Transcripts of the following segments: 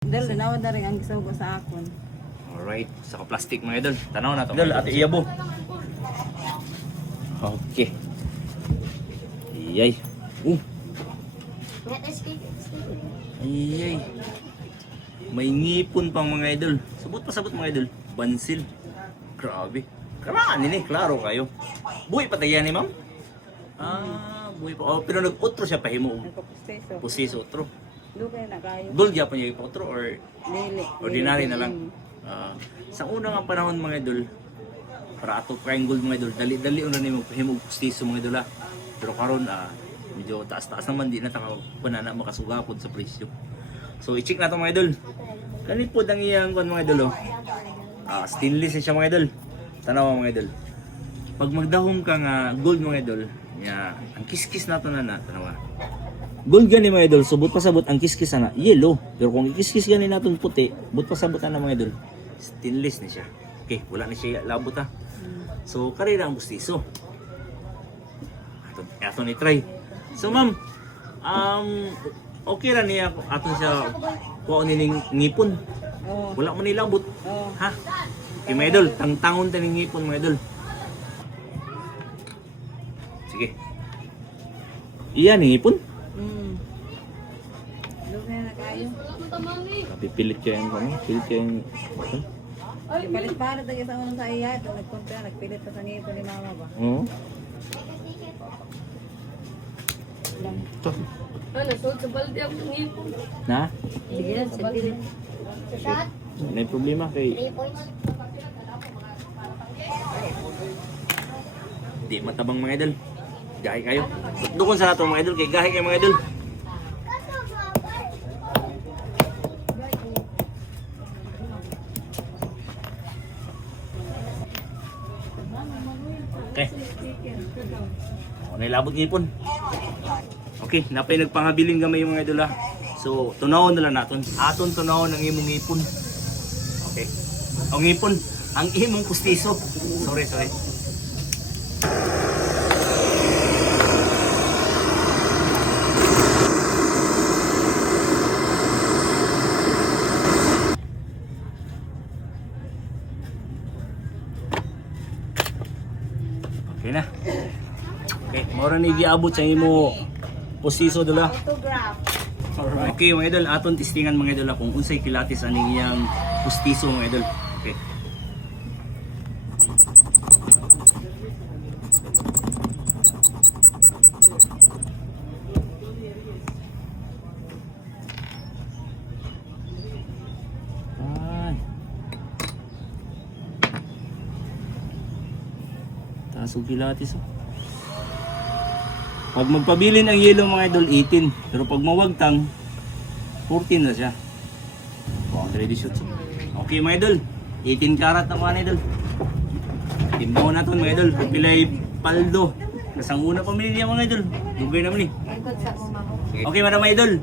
Dal, tanawa na rin ang gisugo sa akon. Alright, saka plastic mga idol. Tanaw na to. Idol, ate iyabo. Okay. Iyay. Ayay. May ngipon pang mga idol. Sabot pa sabot mga idol. Bansil. Grabe. Karaan ini, klaro kayo. Buhay pa tayo ni ma'am? Buhay pa. Oh, pero nag-utro siya pahimo. Nagpapusteso. Pusis utro. Dugay na kayo. Gold yapon niya yung utro or Dili. ordinary na lang. Sa unang nga panahon mga idol, para ato prime gold mga idol, dali-dali una nimo himog pustiso mga idol. Pero karon medyo taas-taas naman, di na taka banana makasugapod sa presyo. So i-check na to mga idol. Kani po ang iyang kon mga idol. Stainless siya mga idol. Tanaw mga idol. Pag magdahom ka nga gold mga idol, ya ang kiskis nato na tanawa. Gold gani mga idol, so but pasabot ang kiskis na yellow. Pero kung ikiskis gani naton puti, but pasabot na mga idol. Stainless ni siya. Okay, wala na siya labot ha. So karera ang gustiso. Ato ni try. So ma'am, okay ra niya ato siya kuha nining ngipon. Oo. Wala mo nilabot. Oo. Ha? Okay mga idol, tangtangon ta ning ngipon mga idol. Sige. Iyan ngipon. Dugay na kayo. Pipilit kayo yung kami. Pilit kayo yung... Ipalit para tayo sa unang sa iya. Ito nagpunta, nagpilit pa sa ngipon ni mama ba? Oo. Lang. Ito. Ano, so sa balde ako ngipon. Na? Sige lang, sa pilit. May problema kay... Di matabang mga idol. Gahi kayo. Dukon sa nato mga idol. Kay gahi kayo mga idol. Okay. Nailabot ngipon. Okay, napay nagpangabiling gamay mga idol ha. So, tunawon na lang naton. Aton tunawon ang imong ngipon. Okay. Ang ngipon, ang imong pustiso. Sorry. Okay na. Okay, mora ni giabot sa imo pustiso dala. Autograph. Alright. Okay mga idol, aton testingan mga idol kung unsay kilatis aning iyang pustiso mga idol. Okay. Ay. Taas og kilatis oh. Pag magpabilin ang yellow mga idol, 18. Pero pag mawagtang, 14 na siya. Oh, ready shoot. Okay mga idol, 18 karat na mga idol. Timbaw na ito mga idol. Pilay paldo. Nasang una pamili niya mga idol. Dugay naman eh. Ikot sa mo mamo. Okay madam idol.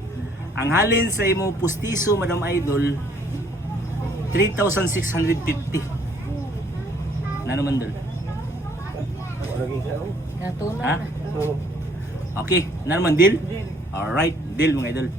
Ang halin sa imo pustiso madam idol, 3,650. Na naman dol? Natunan Ha? na. Okay, na naman deal? Alright, deal mga idol.